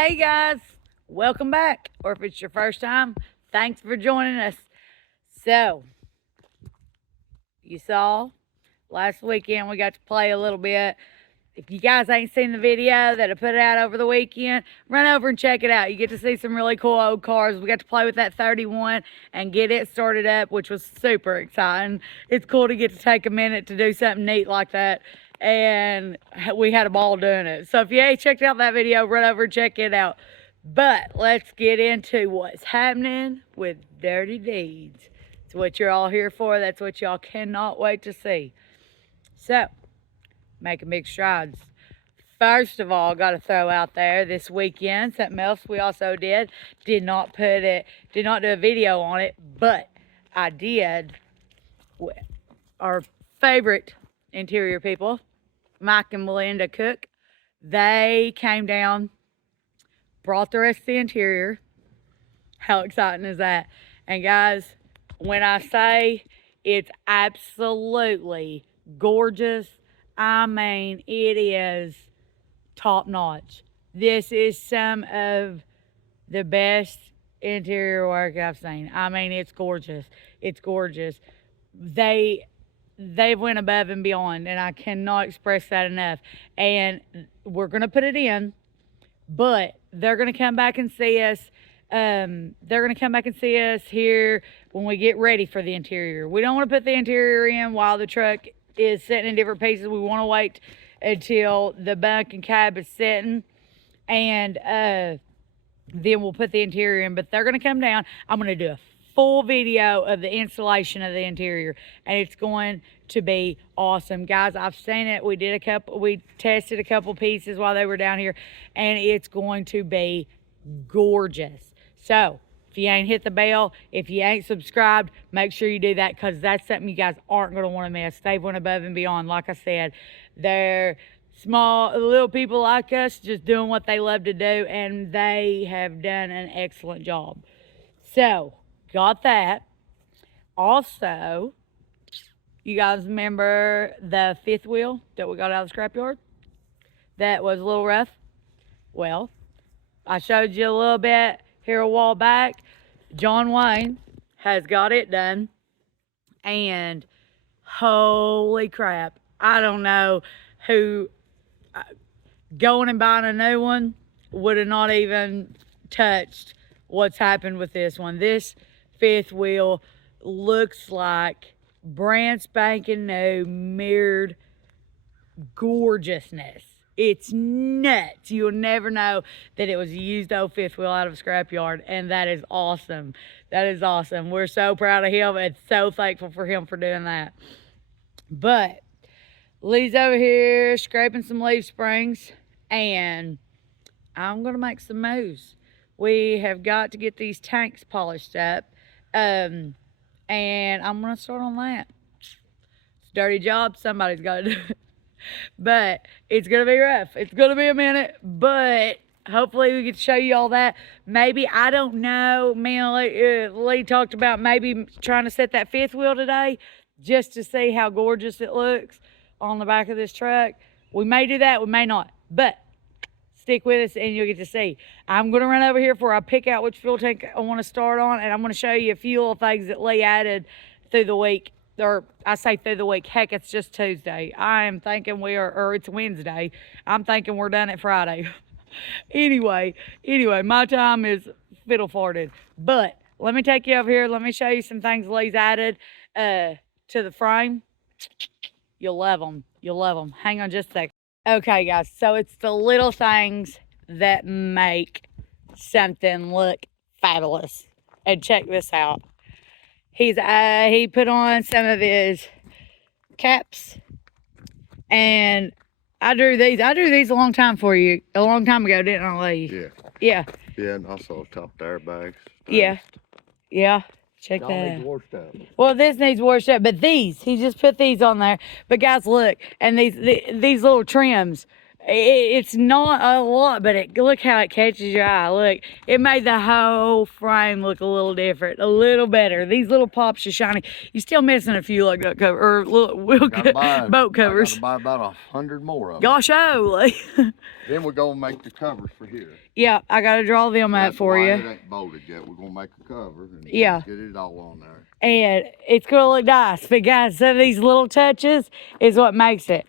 Hey guys, welcome back. Or if it's your first time, thanks for joining us. So, you saw last weekend we got to play a little bit. If you guys ain't seen the video that I put out over the weekend, run over and check it out. You get to see some really cool old cars. We got to play with that 31 and get it started up, which was super exciting. It's cool to get to take a minute to do something neat like that. And we had a ball doing it. So if you ain't checked out that video, run over and check it out. But let's get into what's happening with Dirty Deeds. It's what you're all here for. That's what y'all cannot wait to see. So, making big strides. First of all, got to throw out there this weekend something else we also did not do a video on it, but I did. Our favorite interior people, Mike and Melinda Cook, they came down, brought the rest of the interior. How exciting is that? And guys, when I say it's absolutely gorgeous, I mean, it is top notch. This is some of the best interior work I've seen. I mean, it's gorgeous. It's gorgeous. They've went above and beyond, and I cannot express that enough. And we're going to put it in, but they're going to come back and see us. They're going to come back and see us here when we get ready for the interior. We don't want to put the interior in while the truck is sitting in different pieces. We want to wait until the bunk and cab is sitting, and then we'll put the interior in. But they're going to come down. I'm going to do a full video of the installation of the interior, and it's going to be awesome. Guys, I've seen it. We tested a couple pieces while they were down here, and it's going to be gorgeous. So if you ain't hit the bell, if you ain't subscribed, make sure you do that, because that's something you guys aren't going to want to miss. They've went above and beyond. Like I said, they're small little people like us just doing what they love to do, and they have done an excellent job. So got that. Also, you guys remember the fifth wheel that we got out of the scrapyard? That was a little rough. Well, I showed you a little bit here a while back. John Wayne has got it done, and holy crap, I don't know who going and buying a new one would have not even touched what's happened with this one. This fifth wheel looks like brand spanking new, mirrored gorgeousness. It's nuts. You'll never know that it was a used old fifth wheel out of a scrapyard, and that is awesome. That is awesome. We're so proud of him and so thankful for him for doing that. But Lee's over here scraping some leaf springs, and I'm going to make some moves. We have got to get these tanks polished up, and I'm going to start on that. It's a dirty job. Somebody's got to do it. But it's going to be rough. It's going to be a minute, but hopefully we get to show you all that. Maybe, I don't know, me and Lee talked about maybe trying to set that fifth wheel today just to see how gorgeous it looks on the back of this truck. We may do that, we may not, but stick with us and you'll get to see. I'm going to run over here before I pick out which fuel tank I want to start on, and I'm going to show you a few little things that Lee added through the week. Or I say through the week, heck, it's just Tuesday. I am thinking it's Wednesday. I'm thinking we're done at Friday. Anyway, my time is fiddle farted. But let me take you over here. Let me show you some things Lee's added to the frame. You'll love them. You'll love them. Hang on just a second. Okay, guys, so it's the little things that make something look fabulous. And check this out. He put on some of his caps, and I drew these a long time ago, didn't I, Lee? Yeah. Yeah, and also top airbags. Yeah. Check that out. Well, this needs washed up, but he just put these on there. But guys, look, and these little trims, It's not a lot, but look how it catches your eye. Look, it made the whole frame look a little different, a little better. These little pops are shiny. You're still missing a few like that cover or little boat covers. I gotta buy about 100 more of them. Gosh, oh. Then we're gonna make the covers for here. Yeah, I gotta draw them up for you. It ain't bolted yet. We're gonna make a cover and yeah, get it all on there. And it's gonna look nice. But guys, some of these little touches is what makes it.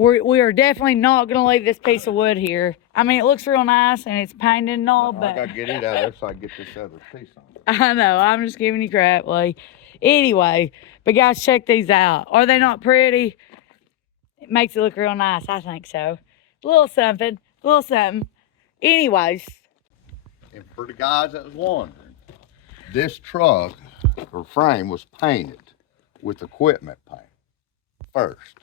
We are definitely not going to leave this piece of wood here. I mean, it looks real nice and it's painted and all, but... I got to get it out of there so I can get this other piece on it. I know, I'm just giving you crap, Lee. Anyway, but guys, check these out. Are they not pretty? It makes it look real nice, I think so. A little something, Anyways. And for the guys that was wondering, this truck, or frame, was painted with equipment paint first.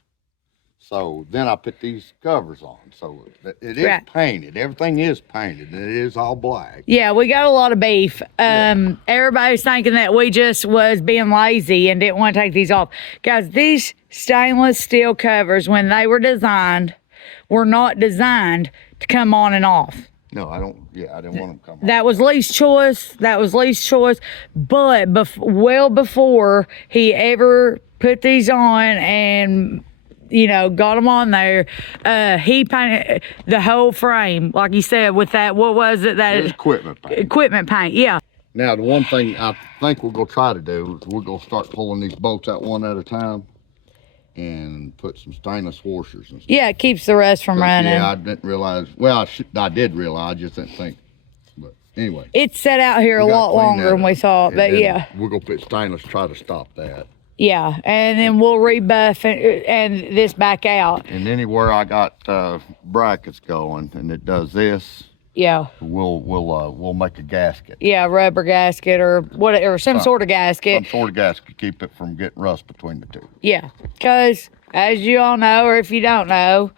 So then I put these covers on. So it is painted. Everything is painted and it is all black. Yeah, we got a lot of beef. Everybody's thinking that we just was being lazy and didn't want to take these off. Guys, these stainless steel covers, when they were designed, were not designed to come on and off. No, I didn't want them to come on. That was Lee's choice. But well before he ever put these on and got them on there, he painted the whole frame, like you said, with that, what was it? That is equipment paint. Equipment paint, yeah. Now, the one thing I think we're going to try to do is we're going to start pulling these bolts out one at a time and put some stainless washers and stuff. Yeah, it keeps the rest from running. Yeah, I didn't realize, well, I did realize, I just didn't think. But anyway. It's set out here a lot longer than we thought, but yeah. We're going to put stainless, try to stop that. Yeah, and then we'll rebuff and this back out. And anywhere I got brackets going and it does this, yeah, we'll make a gasket. Yeah, rubber gasket or whatever, some sort of gasket. Some sort of gasket, keep it from getting rust between the two. Yeah, because as you all know, or if you don't know,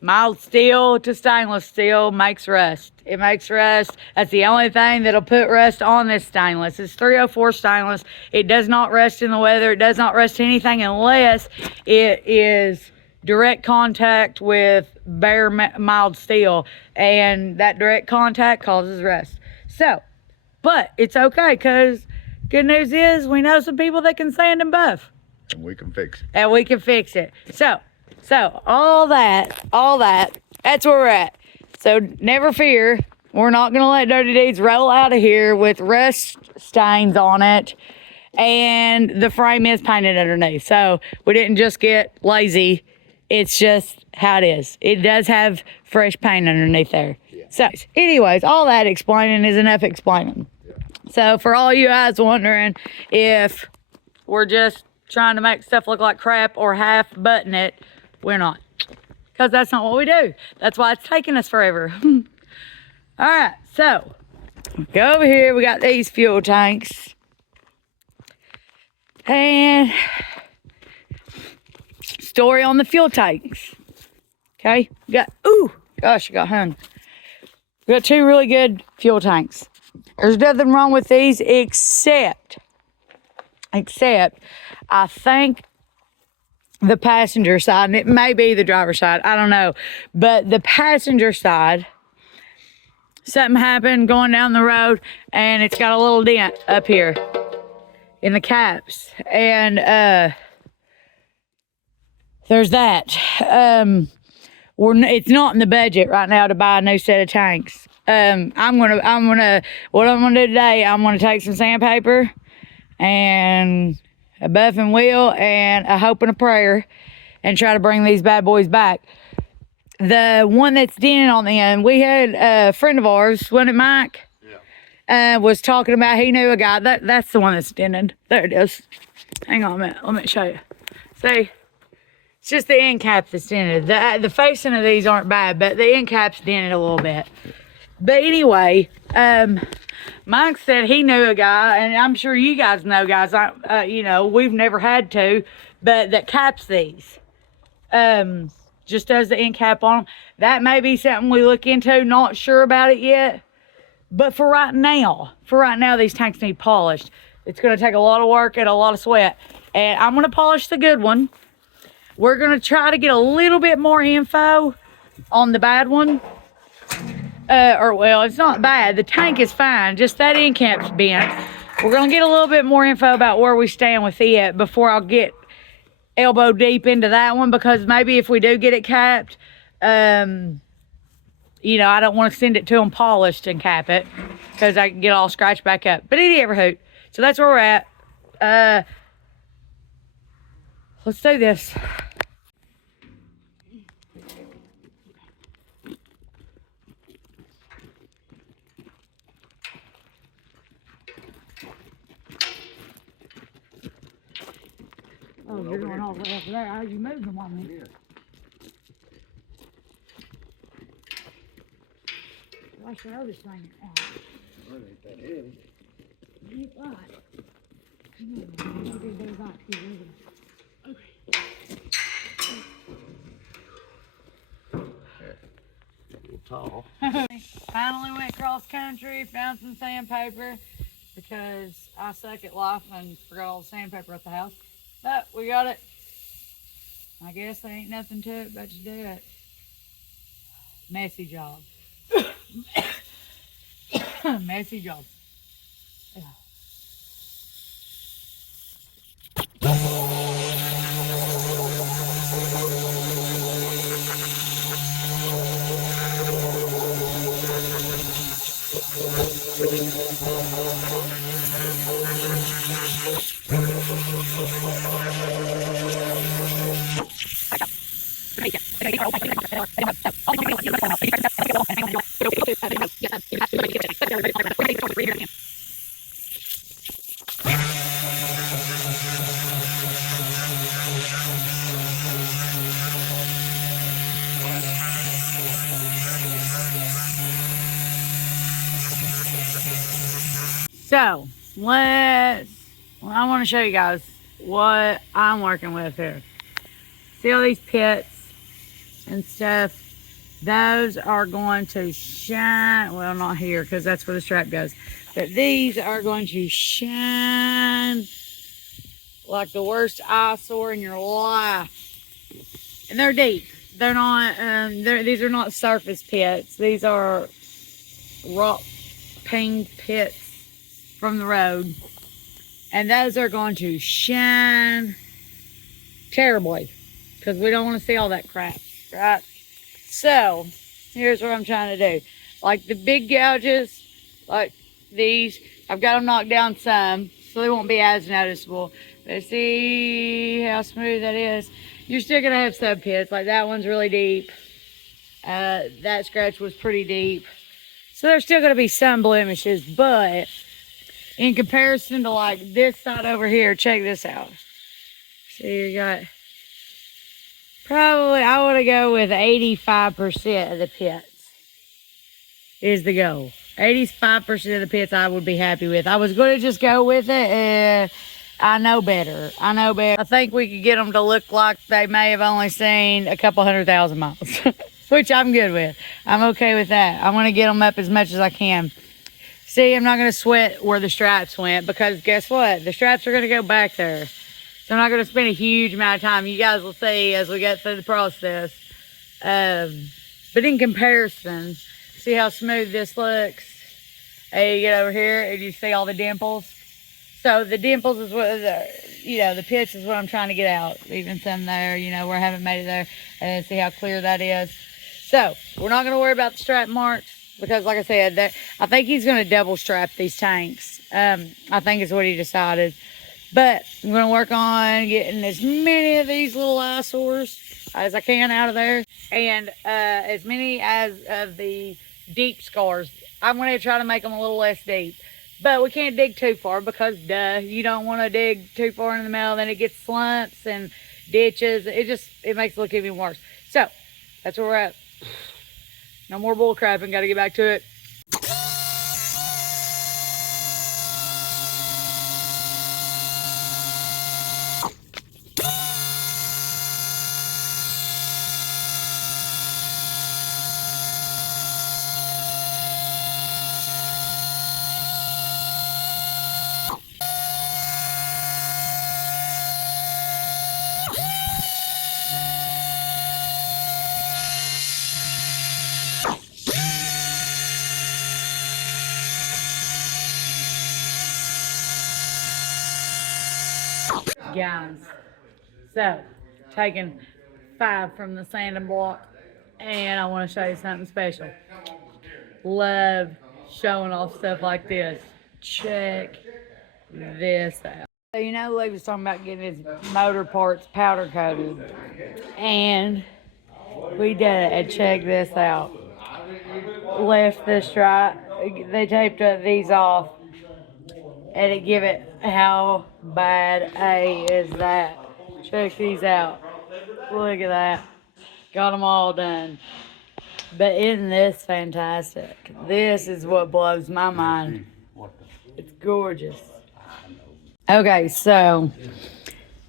mild steel to stainless steel makes rust. It makes rust. That's the only thing that'll put rust on this stainless. It's 304 stainless. It does not rust in the weather. It does not rust anything unless it is direct contact with bare mild steel. And that direct contact causes rust. So, but it's okay because good news is we know some people that can sand and buff. And we can fix it. So all that, that's where we're at. So never fear, we're not gonna let Dirty Deeds roll out of here with rust stains on it, and the frame is painted underneath. So we didn't just get lazy, it's just how it is. It does have fresh paint underneath there. Yeah. So anyways, all that explaining is enough explaining. Yeah. So for all you guys wondering if we're just trying to make stuff look like crap or half button it, we're not, because that's not what we do. That's why it's taking us forever. All right, so go over here. We got these fuel tanks. And story on the fuel tanks. Okay, we got, I got hung. We got two really good fuel tanks. There's nothing wrong with these except I think the passenger side, and it may be the driver's side, I don't know. But the passenger side, something happened going down the road and it's got a little dent up here in the caps. And there's that. It's not in the budget right now to buy a new set of tanks. What I'm gonna do today, I'm gonna take some sandpaper and a buff and wheel and a hope and a prayer and try to bring these bad boys back. The one that's dented on the end, we had a friend of ours, wasn't it Mike? Yeah. Was talking about, he knew a guy, that's the one that's dented. There it is. Hang on a minute, let me show you. See, it's just the end cap that's dented. The facing of these aren't bad, but the end cap's dented a little bit. But anyway, Mike said he knew a guy, and I'm sure you guys know guys, we've never had to, but that caps these. Just does the end cap on them. That may be something we look into, not sure about it yet. But for right now, these tanks need polished. It's gonna take a lot of work and a lot of sweat. And I'm gonna polish the good one. We're gonna try to get a little bit more info on the bad one. Or well, it's not bad. The tank is fine. Just that end cap's bent. We're gonna get a little bit more info about where we stand with it before I'll get elbow deep into that one, because maybe if we do get it capped, you know, I don't want to send it to them polished and cap it because I can get all scratched back up. But it ever hoot. So that's where we're at. Let's do this. Oh, you're going all the way up there. How you moving them on me? Yeah. Why throw this thing out? Well, it ain't that heavy. It's right. Okay. A little tall. Finally went cross country, found some sandpaper because I suck at life and forgot all the sandpaper at the house. But we got it. I guess there ain't nothing to it but to do it. Messy job. Messy job. Yeah. So I want to show you guys what I'm working with here. See all these pits and stuff? Those are going to shine. Well, not here because that's where the strap goes. But these are going to shine like the worst eyesore in your life. And they're deep. They're not. These are not surface pits. These are rock pinged pits from the road, and those are going to shine terribly because we don't want to see all that crap, right? So here's what I'm trying to do. Like the big gouges, like these, I've got them knocked down some so they won't be as noticeable. But see how smooth that is? You're still gonna have sub pits. Like that one's really deep. That scratch was pretty deep, so there's still gonna be some blemishes, but in comparison to like this side over here, check this out. See, you got probably, I want to go with 85% of the pits is the goal. 85% of the pits I would be happy with. I was going to just go with it. I know better. I think we could get them to look like they may have only seen a couple 100,000 miles, which I'm good with. I'm okay with that. I want to get them up as much as I can. See, I'm not going to sweat where the straps went because guess what? The straps are going to go back there. So I'm not going to spend a huge amount of time. You guys will see as we get through the process. But in comparison, see how smooth this looks? Hey, you get over here and you see all the dimples. So the dimples is what, the pits is what I'm trying to get out. Even some there, where I haven't made it there. And see how clear that is. So we're not going to worry about the strap marks. Because like I said, I think he's going to double strap these tanks. I think is what he decided. But I'm going to work on getting as many of these little eyesores as I can out of there. And as many as of the deep scars. I'm going to try to make them a little less deep. But we can't dig too far because, you don't want to dig too far in the middle. Then it gets slumps and ditches. It makes it look even worse. So, that's where we're at. No more bull crapping, gotta get back to it. guys. So, taking 5 from the sanding block, and I want to show you something special. Love showing off stuff like this. Check this out. So, you know, Lee was talking about getting his motor parts powder coated, and we did it. And check this out. Left the stripe. They taped these off, and it give it. How bad A is that? Check these out. Look at that. Got them all done. But isn't this fantastic? This is what blows my mind. It's gorgeous. Okay, so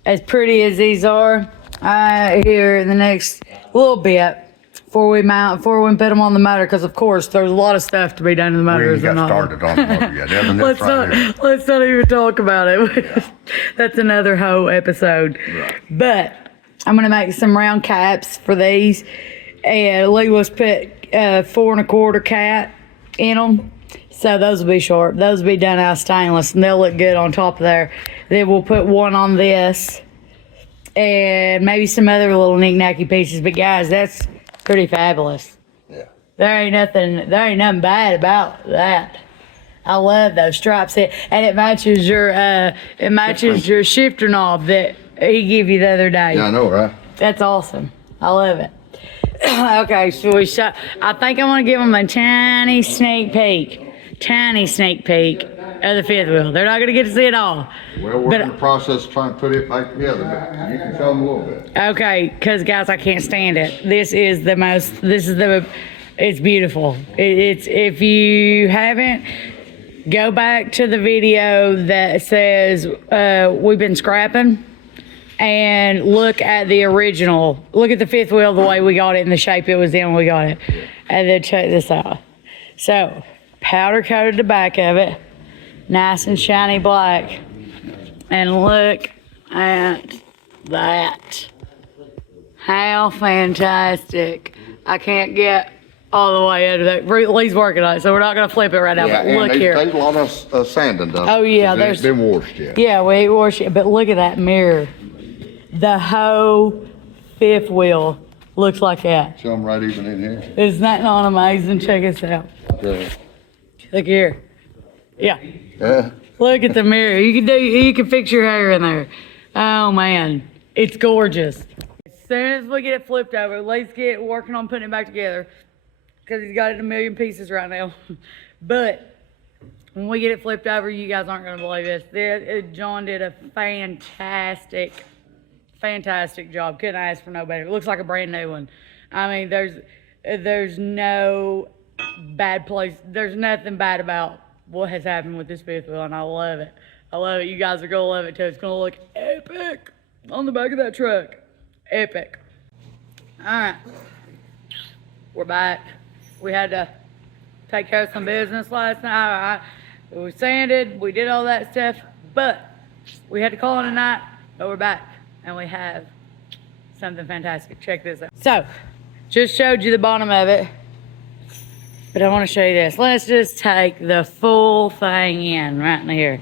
as pretty as these are, here in the next little bit, before we put them on the motor, because of course there's a lot of stuff to be done in the motor. We ain't got started on the motor yet. Let's not even talk about it. That's another whole episode. Right. But I'm gonna make some round caps for these, and Lee was put 4 1/4 cat in them. So those will be sharp. Those will be done out of stainless, and they'll look good on top of there. Then we'll put one on this, and maybe some other little knick-knacky pieces. But guys, that's pretty fabulous. Yeah. There ain't nothing bad about that. I love those stripes, and it matches your shifter knob that he gave you the other day. Yeah, I know, right? That's awesome. I love it. Okay, so I think I want to give them a tiny sneak peek of the fifth wheel. They're not going to get to see it all. Well, we're in the process of trying to put it back together, but you can show them a little bit. Okay, because guys, I can't stand it. It's beautiful. It's if you haven't, go back to the video that says we've been scrapping, and look at the original. Look at the fifth wheel, the way we got it, and the shape it was in when we got it. And then check this out. So, powder coated the back of it, nice and shiny black. And look at that. How fantastic. I can't get all the way under that. Lee's working on it, so we're not going to flip it right now. Yeah, but look here. There's a lot of sanding done. Oh, yeah. It's been washed yet. Yeah, we washed it. But look at that mirror. The whole fifth wheel looks like that. Show them right even in here. Isn't that not amazing? Check us out. Yeah. Look here. Yeah. Yeah. Look at the mirror. You can fix your hair in there. Oh man, it's gorgeous. As soon as we get it flipped over, let's get working on putting it back together, because he's got it in a million pieces right now. But when we get it flipped over, you guys aren't gonna believe this. John did a fantastic job. Couldn't ask for no better. It looks like a brand new one. I mean, there's no bad place. There's nothing bad about what has happened with this fifth wheel, and I love it. I love it. You guys are gonna love it too. It's gonna look epic on the back of that truck. Epic. All right, we're back. We had to take care of some business last night. We sanded, we did all that stuff, but we had to call it a night. But we're back, and we have something fantastic. Check this out. So, just showed you the bottom of it. But I want to show you this. Let's just take the full thing in right in here.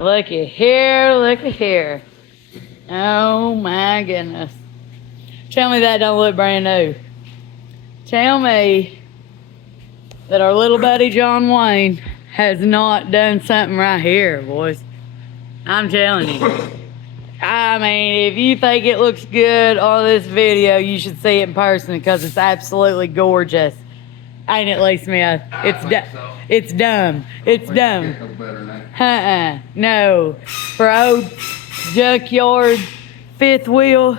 Look at here, look at here. Oh my goodness. Tell me that don't look brand new. Tell me that our little buddy John Wayne has not done something right here, boys. I'm telling you. I mean, if you think it looks good on this video, you should see it in person, because it's absolutely gorgeous. Ain't it, Lee Smith? It's dumb. It's dumb. No. For old Junkyard fifth wheel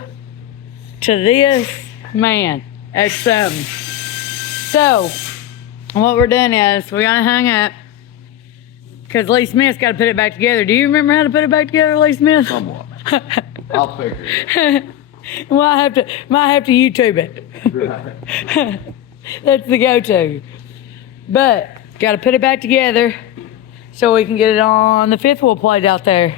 to this, man, that's something. So, what we're doing is we're gonna hang up, because Lee Smith's got to put it back together. Do you remember how to put it back together, Lee Smith? Somewhat. I'll figure it. Might have to YouTube it. That's the go-to. But got to put it back together so we can get it on the fifth wheel plate out there.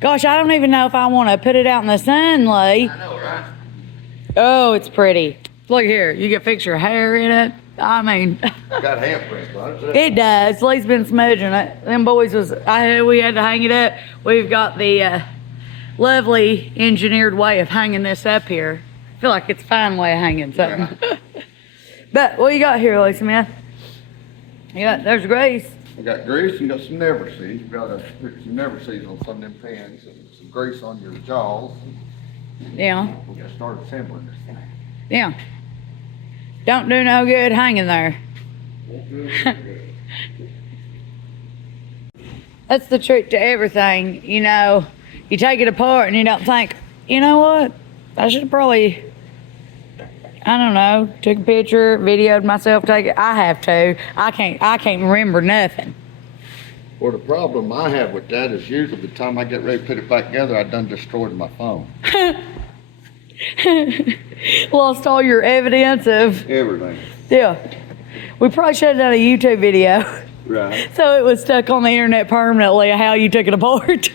Gosh, I don't even know if I want to put it out in the sun, Lee. I know, right? Oh, it's pretty. Look here, you can fix your hair in it. I mean, Got handprints on it. it does. Lee's been smudging it. Them boys we had to hang it up. We've got the lovely engineered way of hanging this up here. I feel like it's a fine way of hanging something. Yeah. But what you got here, Lacey, man? Yeah, there's grease. We got grease and got some never seeds. We got to put some never seeds on some of them pans and some grease on your jaws. Yeah. We got to start assembling this thing. Yeah. Don't do no good hanging there. That's the trick to everything. You know, you take it apart and you don't think, you know what? I should have probably, I don't know, took a picture, videoed myself take it. I have to. I can't remember nothing. Well, the problem I have with that is usually by the time I get ready to put it back together, I done destroyed my phone. Lost all your evidence of Everything. Yeah. We probably should have done a YouTube video. Right. So it was stuck on the internet permanently how you took it apart.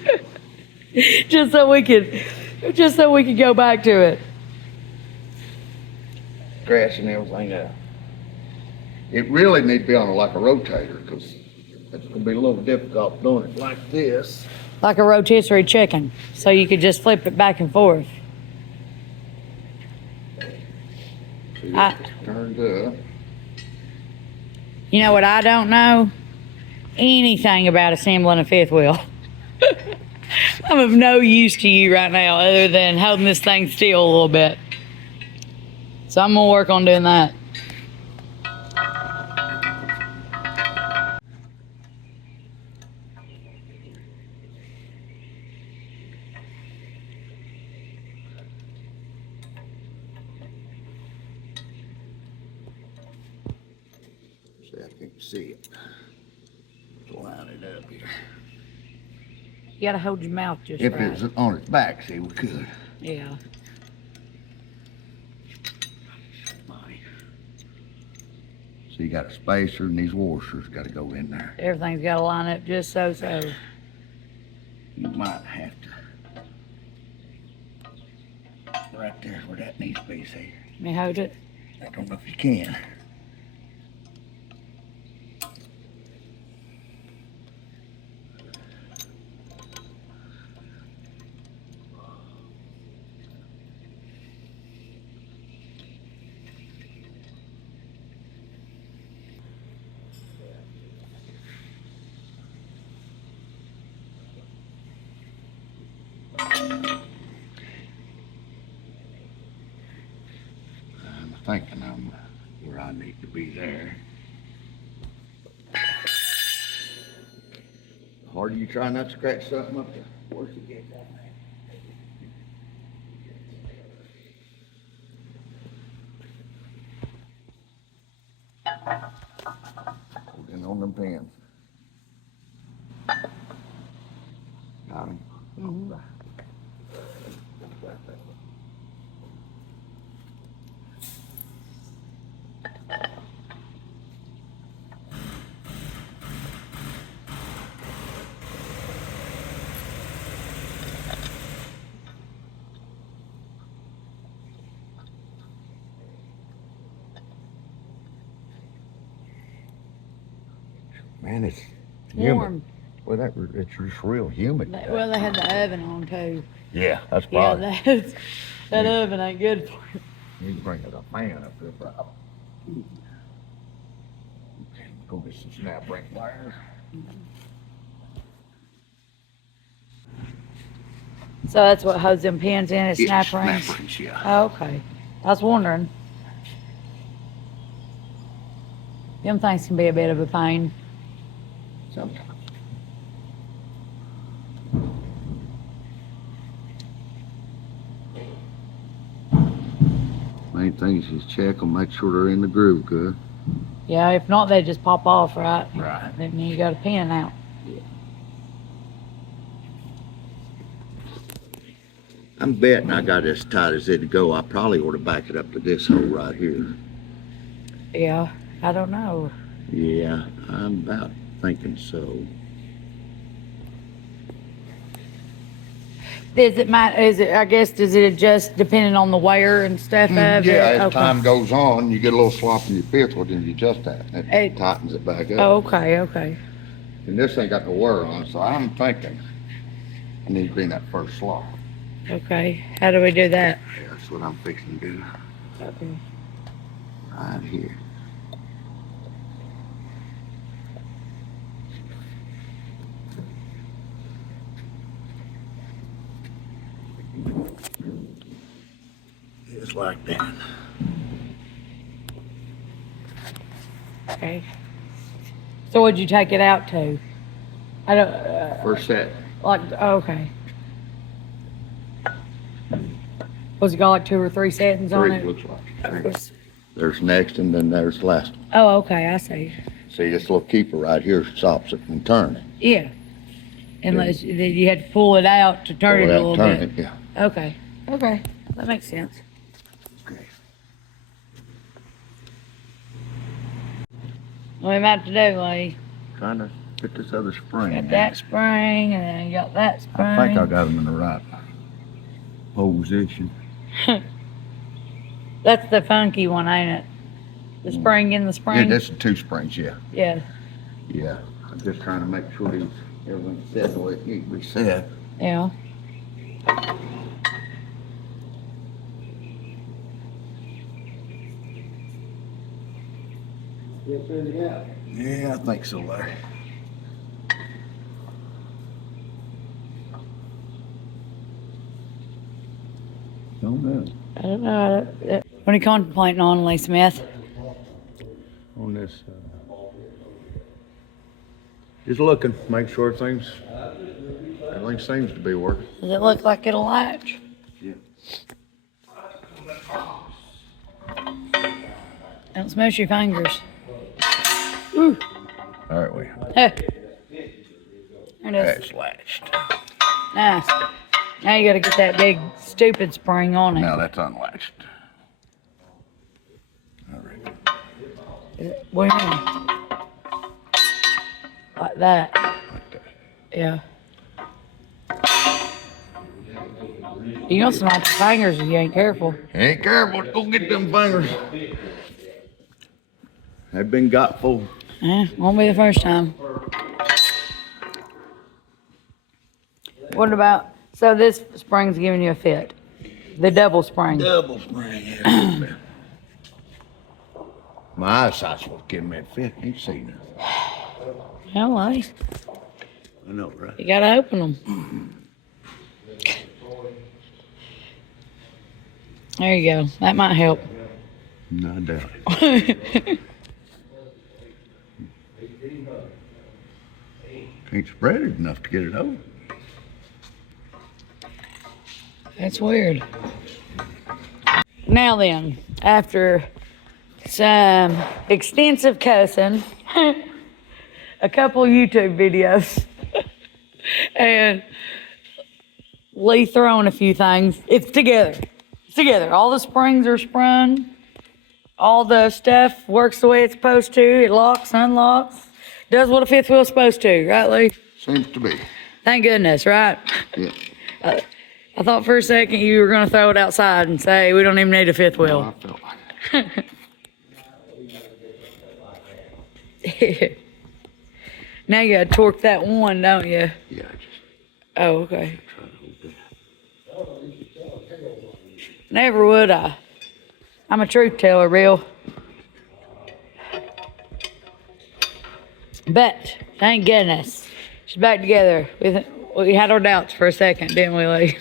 just so we could go back to it. Scratching everything out. It really needs to be on like a rotator because it's going to be a little difficult doing it like this. Like a rotisserie chicken. So you could just flip it back and forth. See, I- it's turned up. You know what I don't know? Anything about assembling a fifth wheel. I'm of no use to you right now other than holding this thing still a little bit. So I'm gonna work on doing that. See, I can't see it. Line it up here. You gotta hold your mouth just If right. it's on its back, see, we could. Yeah. So you got a spacer and these washers got to go in there. Everything's gotta line up just so. You might have to. Right there where that needs to be, see. Let me hold it. I don't know if you can. I'm thinking I'm where I need to be there. The harder you try not to scratch something up, the worse it gets. Hold in on them pins. Got him. Mm-hmm. Man, it's Warm. humid. Well, it's just real humid. Well, they had the oven on too. Yeah, that's Yeah, probably. that oven ain't good for you. You can bring it a fan up there, bro. Okay, go get some snap ring wires. So that's what holds them pins in, is Yeah, snap rings? Snap rings, yeah. Oh, okay. I was wondering. Them things can be a bit of a pain. Sometimes. Main thing is just check them, make sure they're in the groove good. Yeah, if not, they just pop off, right? Right. Then you got a pin out. I'm betting I got it as tight as it'd go. I probably ought to back it up to this hole right here. Yeah, I don't know. Yeah, I'm about thinking so. I guess, does it adjust depending on the wear and stuff of it? Yeah, as Okay. time goes on, you get a little slop in your fifth, well, then you adjust that. And Hey. it tightens it back up. Oh, okay. And this ain't got no wear on it, so I'm thinking I need to bring that first slop. Okay, how do we do that? That's what I'm fixing to do Okay. right here. Just like that. Okay. So what'd you take it out to? I don't, First set. like, okay. Was it got like 2 or 3 settings on Three it? looks like. There's next and then there's the last one. Oh, okay, I see. See, this little keeper right here stops it from turning. Yeah. Unless you had to pull it out to turn it a little Turn bit. it, yeah. Okay. Okay. That makes sense. Okay. What am I about to do, Lee? Trying to get this other spring. Got that spring, and then you got that spring. I think I got them in the right position. That's the funky one, ain't it? The spring in the spring? Yeah, that's the 2 springs, yeah. Yeah. Yeah. I'm just trying to make sure everything's set the way it needs to be set. Yeah. Yeah, I think so, Larry. Don't know. I don't know. What are you contemplating on, Lee Smith? On this, just looking, make sure everything seems to be working. Does it look like it'll latch? Yeah. Don't smash your fingers. Ooh. All right, There it is. that's latched. Nice. Now you gotta get that big stupid spring on it. Now that's unlatched. All right. What do you mean? Like that. Like that. Yeah. You gonna smash your fingers if you ain't careful. Ain't careful, go get them fingers. They've been got full. Won't be the first time. What about, so this spring's giving you a fit? The double spring? Double spring, yeah. My eyesight's what's giving me a fit. Ain't seen nothing. Well, hey, I know, right? you gotta open them. There you go. That might help. No, I doubt it. Can't spread it enough to get it over. That's weird. Now then, after some extensive cussing, a couple YouTube videos, and Lee throwing a few things, it's together. It's together. All the springs are sprung. All the stuff works the way it's supposed to. It locks, unlocks, does what a fifth wheel's supposed to, right, Lee? Seems to be. Thank goodness, right? Yeah. I thought for a second you were going to throw it outside and say, we don't even need a fifth I wheel. felt like it. Now you got to torque that one, don't you? Yeah, I just Oh, okay. try to hold that. Never would I. I'm a truth teller, Bill. But, thank goodness, she's back together. We had our doubts for a second, didn't we, Lee?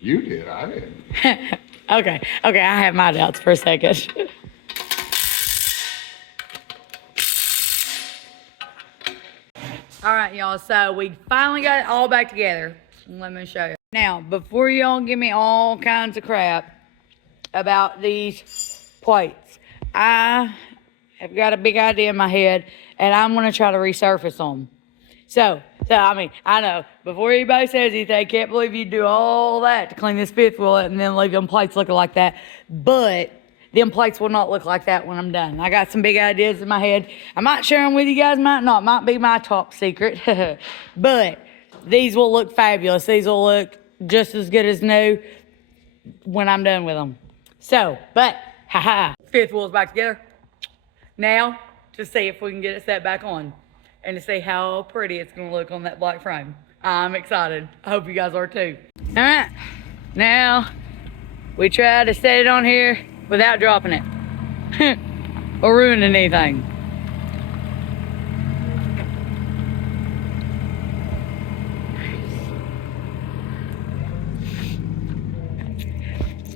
You did, I didn't. Okay, I have my doubts for a second. All right, y'all, so we finally got it all back together. Let me show you. Now, before y'all give me all kinds of crap about these plates, I have got a big idea in my head, and I'm gonna try to resurface them. So, I mean, I know, before anybody says anything, can't believe you do all that to clean this fifth wheel and then leave them plates looking like that. But them plates will not look like that when I'm done. I got some big ideas in my head. I might share them with you guys, might not. Might be my top secret. But these will look fabulous. These will look just as good as new when I'm done with them. So, but, fifth wheel's back together. Now, to see if we can get it set back on. And to see how pretty it's gonna look on that black frame. I'm excited. I hope you guys are too. All right, now we try to set it on here without dropping it or ruining anything.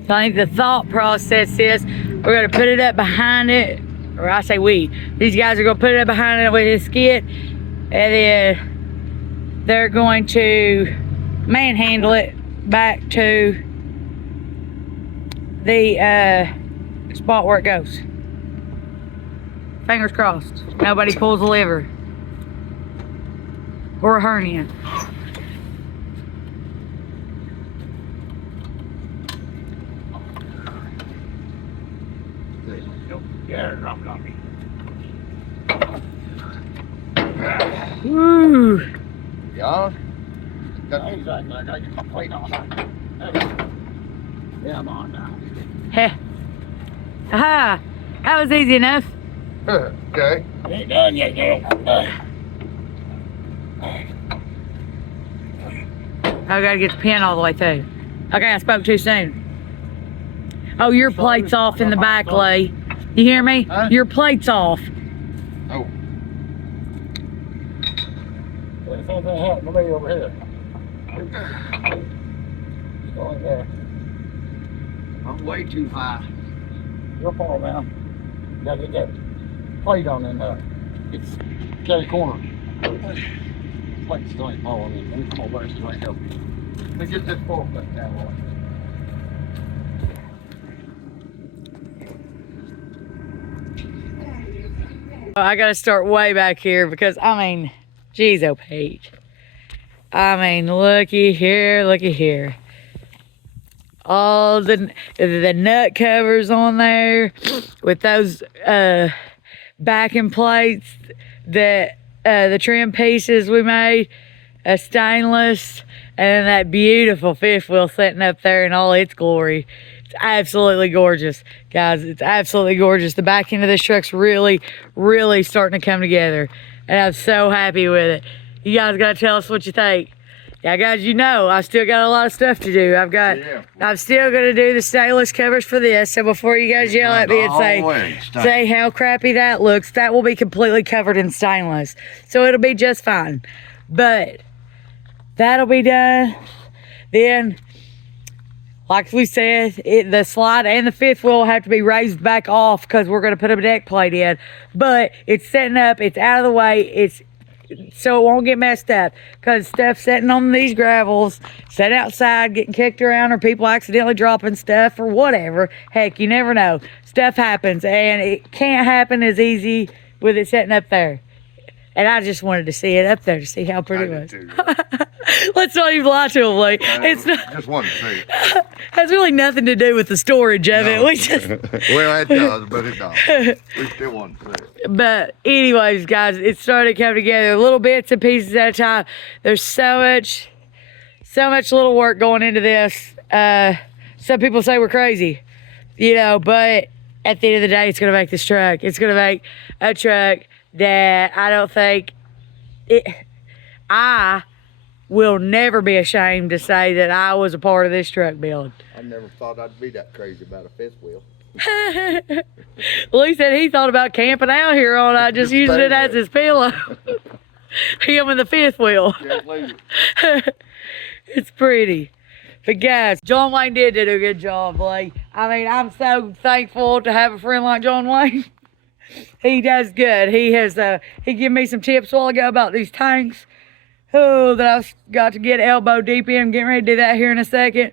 So I think the thought process is we're gonna put it up behind it, or I say we, these guys are gonna put it up behind it with his skid, and then they're going to manhandle it back to the spot where it goes. Fingers crossed, nobody pulls a liver or a hernia. Woo! Yeah. I gotta get my plate on. Yeah, I'm on now. Heh. Aha! That was easy enough. Okay. Ain't done yet, girl. I gotta get the pin all the way through. Okay, I spoke too soon. Oh, your plate's off in the back, Lee. You hear me? Huh? Your plate's off. Oh. What if anything happened to me over here? It's going there. I'm way too high. You're far down. You gotta get that plate on in there. It's carry corner. Plate's still ain't falling in. Let me come over so I can help you. Let me get this fork back down. Boy. I gotta start way back here because, I mean, geez, oh, Pete. I mean, looky here, looky here. All the nut covers on there with those backing plates that the trim pieces we made, stainless, and that beautiful fifth wheel sitting up there in all its glory. It's absolutely gorgeous, guys. It's absolutely gorgeous. The back end of this truck's really, really starting to come together, and I'm so happy with it. You guys gotta tell us what you think. Yeah, guys, you know, I still got a lot of stuff to do. I'm still gonna do the stainless covers for this. So before you guys yell at me and say how crappy that looks, that will be completely covered in stainless. So it'll be just fine. But that'll be done. Then, like we said, the slide and the fifth wheel have to be raised back off because we're gonna put a deck plate in. But it's setting up, it's out of the way, so it won't get messed up, because stuff sitting on these gravels, set outside, getting kicked around, or people accidentally dropping stuff or whatever. Heck, you never know. Stuff happens, and it can't happen as easy with it sitting up there. And I just wanted to see it up there to see how pretty it was. Let's not even lie to him, Lee. It's not, Just wanted to see it. has really nothing to do with the storage of it. We just Well, it does, but it don't. We still want to see it. But anyways, guys, it started coming together little bits and pieces at a time. There's so much little work going into this. Some people say we're crazy, you know, but at the end of the day, it's gonna make this truck. It's gonna make a truck that I don't think I will never be ashamed to say that I was a part of this truck build. I never thought I'd be that crazy about a fifth wheel. Lee said he thought about camping out here all night, just using it as his pillow. Him and the fifth wheel. It's pretty. But guys, John Wayne did a good job, Lee. I mean, I'm so thankful to have a friend like John Wayne. He does good. He gave me some tips a while ago about these tanks. Oh, that I've got to get elbow deep in. I'm getting ready to do that here in a second.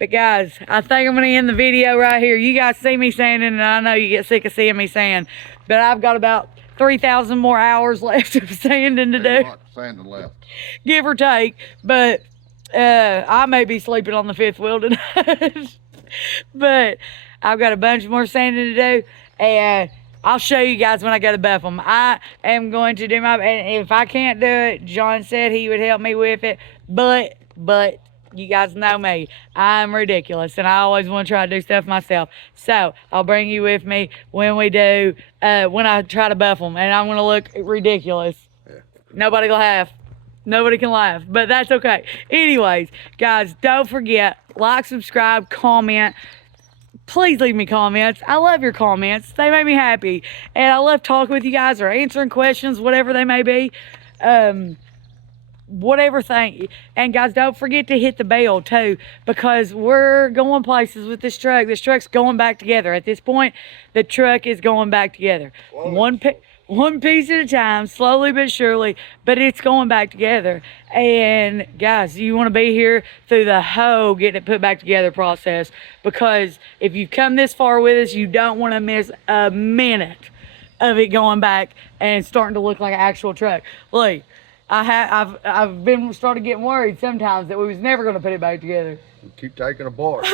But guys, I think I'm gonna end the video right here. You guys see me sanding, and I know you get sick of seeing me sand, but I've got about 3,000 more hours left of sanding to do. Sanding left. Give or take. But I may be sleeping on the fifth wheel tonight. But I've got a bunch more sanding to do, and I'll show you guys when I go to buff them. I am going to do my, and if I can't do it, John said he would help me with it, but you guys know me. I'm ridiculous, and I always want to try to do stuff myself. So I'll bring you with me when we do, when I try to buff them, and I'm going to look ridiculous. Yeah. Nobody will laugh. Nobody can laugh, but that's okay. Anyways, guys, don't forget, like, subscribe, comment. Please leave me comments. I love your comments. They make me happy. And I love talking with you guys or answering questions, whatever they may be. Whatever thing. And guys, don't forget to hit the bell too, because we're going places with this truck. This truck's going back together. At this point, the truck is going back together. One piece at a time, slowly but surely, but it's going back together. And guys, you want to be here through the whole getting it put back together process, because if you've come this far with us, you don't want to miss a minute of it going back and starting to look like an actual truck. Look, I've been started getting worried sometimes that we was never going to put it back together. We keep taking apart.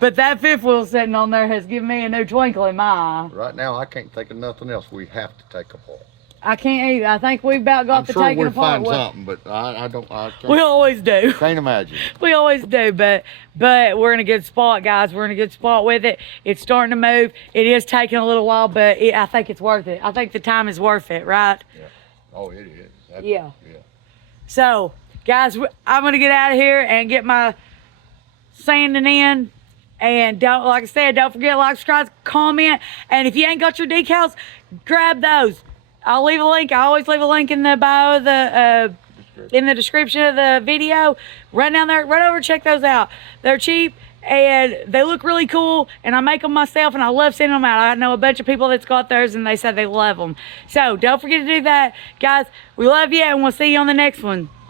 But that fifth wheel sitting on there has given me a new twinkle in my eye. Right now, I can't think of nothing else we have to take apart. I can't either. I think we've about got I'm the sure taking we'll apart. find something, but I can't, We always do. can't imagine. We always do, but we're in a good spot, guys. We're in a good spot with it. It's starting to move. It is taking a little while, but I think it's worth it. I think the time is worth it, right? Yeah. Oh, it is. Yeah. Yeah. So, guys, I'm going to get out of here and get my sanding in. And like I said, don't forget to like, subscribe, comment. And if you ain't got your decals, grab those. I'll leave a link. I always leave a link in the bio of in the description of the video. Run down there, run over, check those out. They're cheap and they look really cool, and I make them myself, and I love sending them out. I know a bunch of people that's got theirs, and they said they love them. So don't forget to do that. Guys, we love you, and we'll see you on the next one.